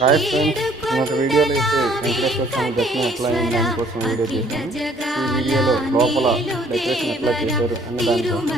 Hi friends, నేను ఒక వీడియోలో అయితే వెంకటేశ్వర స్వామి దర్శనం ఎట్లా అయింది దానికోసం వీడియో తీశాను. ఈ వీడియోలో లోపల డెకరేషన్ ఎట్లా చేశారు అన్న దానికోసం